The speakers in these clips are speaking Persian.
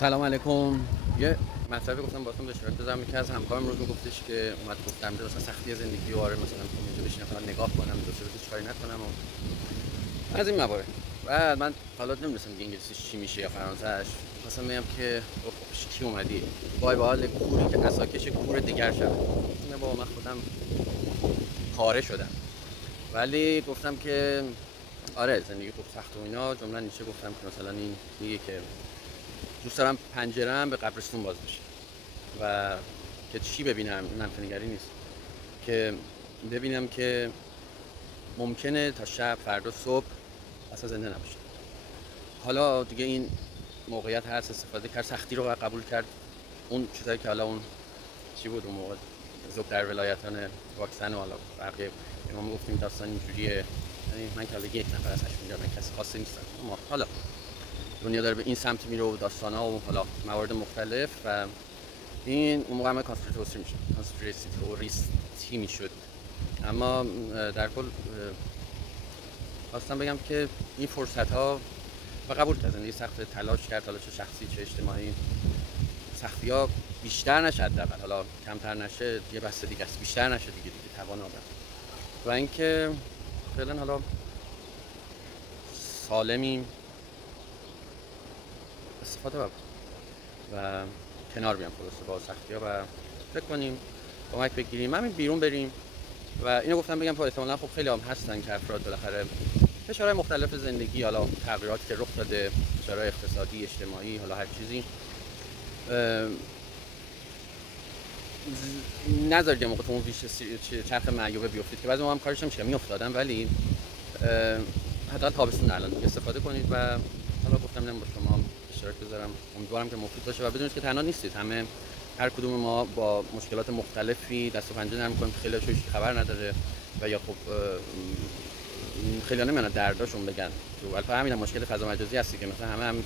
سلام علیکم. یه مطلبی گفتم باهاتون به اشتراک بذارم. یکی از همکارم روز گفتش که اومد گفت در مورد مثلا سختی زندگی و آره مثلا اینجا بشینم فقط نگاه کنم دو سه روز کاری نکنم و از این موارد. بعد من حالا نمی‌دونستم دیگه انگلیسیش چی میشه یا فرانسه‌اش. مثلا میگم که کی اومدی؟ وای به حال کوری که عصاکش کور دیگر شد. نه بابا من خودم پاره شدم. ولی گفتم که آره زندگی خوب سخت و اینا. جمله نیچه گفتم که مثلا این میگه که دوست دارم پنجره‌ام به قبرستون باز بشه و که چی ببینم، منفعت‌نگری نیست، که ببینم که ممکنه تا شب فردا صبح اصلا زنده نباشه. حالا دیگه این موقعیت هست، استفاده کرد، سختی رو قبول کرد. اون چیزایی که حالا اون چی بود اون موقع زوب در ولایتان واکسن و حالا بقیه ما گفتیم داستان اینجوریه. یعنی من که حالا یک نفر ازش میگم، من کسی خاصی نیستم، اما حالا دنیا داره به این سمت میره و داستانا و حالا موارد مختلف و این اون موقع من کانسپیرسی میشد. اما در کل خواستم بگم که این فرصت ها و قبول کرد زندگی سخت، تلاش کرد، حالا چه شخصی چه اجتماعی، سختی ها بیشتر نشه، حداقل حالا کمتر نشه، یه بحث دیگه است، بیشتر نشه دیگه توان آدم. و اینکه فعلا حالا سالمیم، استفاده بکنیم و کنار بیام خلاصه با سختی ها و فکر کنیم کمک بگیریم، همین بیرون بریم. و اینو گفتم بگم که احتمالاً خب خیلی هم هستن که افراد بالاخره فشارهای مختلف زندگی، حالا تغییراتی که رخ داده، فشارهای اقتصادی، اجتماعی، حالا هر چیزی، نذارید یه موقع تو اون چرخ معیوبه بیافتید که بعضی ما هم کارش نمیشه میافتادم. ولی حداقل تابستون الان استفاده کنید و حالا گفتم با شما هم اشتراک بذارم. امیدوارم که مفید باشه و بدونید که تنها نیستید. هر کدوم ما با مشکلات مختلفی دست و پنجه نرم کنیم، خیلی‌هاش هیچ خبر نداره و یا خب خیلی‌ها نمی‌دونن درداشون بگن. تو البته همین مشکل فضا مجازی هستی که مثلا همه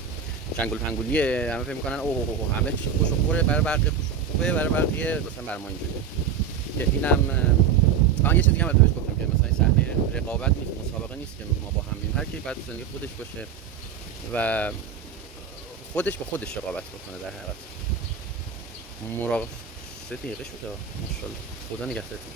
چنگول پنگولیه، همه فکر می‌کنن اوه همه چی خوش و خوره، برای بقیه خوش و خوبه، برای بقیه مثلا برای ما اینجوریه. که اینم یه چیزی هم البته گفتم که مثلا صحنه رقابت نیست، مسابقه نیست که ما با هم بیم، هر کی بعد زندگی خودش باشه و خودش به خودش رقابت بکنه. در حقیقت مراقب 3 دقیقه شده ماشاءالله. خدا نگهدارتون.